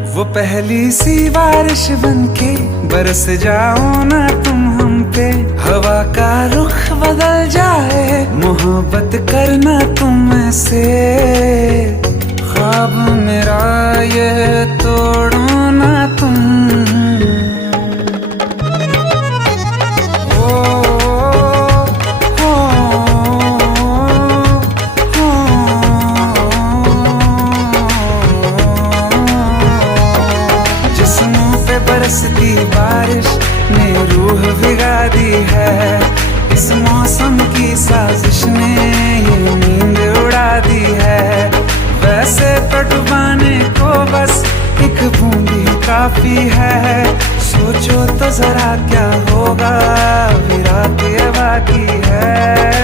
वो पहली सी बारिश बनके बरस जाओ ना तुम हम पे, हवा का रुख बदल जाए, मोहब्बत करना तुम से। ख्वाब मेरा ये तोड़ो ना तुम। बरसती बारिश ने रूह भिगा दी है, इस मौसम की साजिश ने ये नींद उड़ा दी है। वैसे तो डुबाने को बस एक बूंद ही काफी है, सोचो तो जरा क्या होगा, अभी रात ये बाकी है।